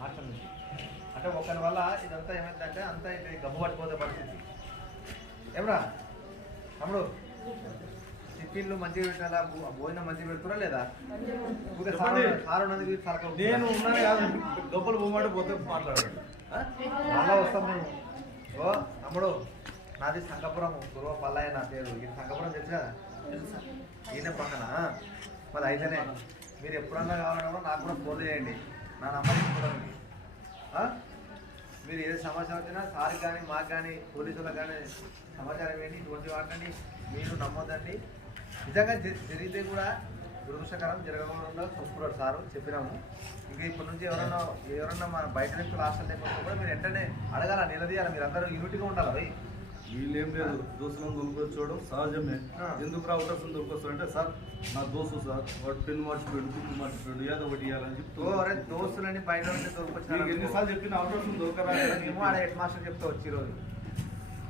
Hostel నుంచి అంటే ఒకరి వల్ల ఇదంతా ఏమైందంటే అంతా ఇది గబ్బు పట్టిపోతే పరిస్థితి. ఏమరా తమ్ముడు, టిఫిన్లు మంచిగా పెట్టినా, భోజనం మంచిగా పెడుతురా లేదా? నేను ఉన్నానే కాదు, గొప్పలు పోమంటే పోతే మాట్లాడాడు మళ్ళా వస్తాం మేము. ఓ తమ్ముడు, నాది సంగపురం, గురువ పల్లయ్య నా పేరు. ఇది సంగపురం తెలుసు కదా? ఈయన పక్కన. మరి అయితేనే మీరు ఎప్పుడన్నా కావాలన్నా నాకు కూడా ఫోన్ చేయండి, నా నంబర్ ఇస్తున్నాను. మీరు ఏది సమస్య వచ్చినా సార్కి కానీ మాకు కానీ పోలీసులకు కానీ సమాచారం ఏంటి, ఇటువంటి వాటిని మీరు నమ్మొద్దండి. నిజంగా జరిగితే కూడా దురదృష్టకరం, జరగకుండా చూసుకున్నాడు సారు, చెప్పినాము. ఇంకా ఇప్పటి నుంచి ఎవరన్నా మన బయట వ్యక్తులు హాస్టల్ దగ్గర కూడా మీరు వెంటనే అడగాల, నిలదీయాలి. మీరు అందరూ యూనిట్గా ఉండాలి. అవి వీళ్ళేం లేదు, దోస్తులను దొరికొచ్చుకోవడం సహజమే. ఎందుకు రావటం దొరికొస్తారంటే సార్ నా దోస్తు సార్ వాడు పెన్ను మర్చిపోయాడు, కుట్టు మర్చిపోయాడు, ఏదో ఒకటి ఇవ్వాలని చెప్తారు. దోస్తులని బయట నుంచి దొరికొచ్చారు. ఎన్నిసార్లు చెప్పిన అవకాశం దొరకరా? మేము ఆడ హెడ్ మాస్టర్ చెప్తా వచ్చి ఈరోజు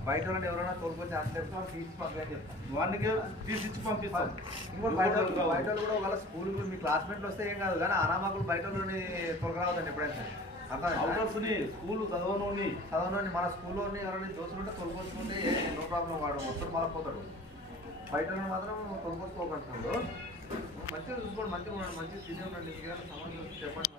బయట వాళ్ళని ఎవరైనా తోలుకొచ్చి అని చెప్తాం, తీసి పంపించని చెప్తాం. వాడికి తీసిచ్చి పంపిస్తాం. ఇంకోటి బయట వాళ్ళు కూడా వాళ్ళ స్కూల్ మీ క్లాస్మేట్లు వస్తే ఏం కాదు, కానీ అనామకులు బయట వాళ్ళని తొలగరావద్దండి ఎప్పుడైనా. స్కూల్ చదవనోని మన స్కూల్లోని ఎవరైనా దోస్తులు ఉంటే తొలగొచ్చుకుంటే నో ప్రాబ్లం, వాడు మొత్తం మళ్ళీ బయట మాత్రం తొలగొచ్చుకోకంటున్నాడు. మంచిగా చూసుకోండి, మంచిగా ఉండండి, మంచిగా తినే ఉండండి. సమస్య చెప్పండి.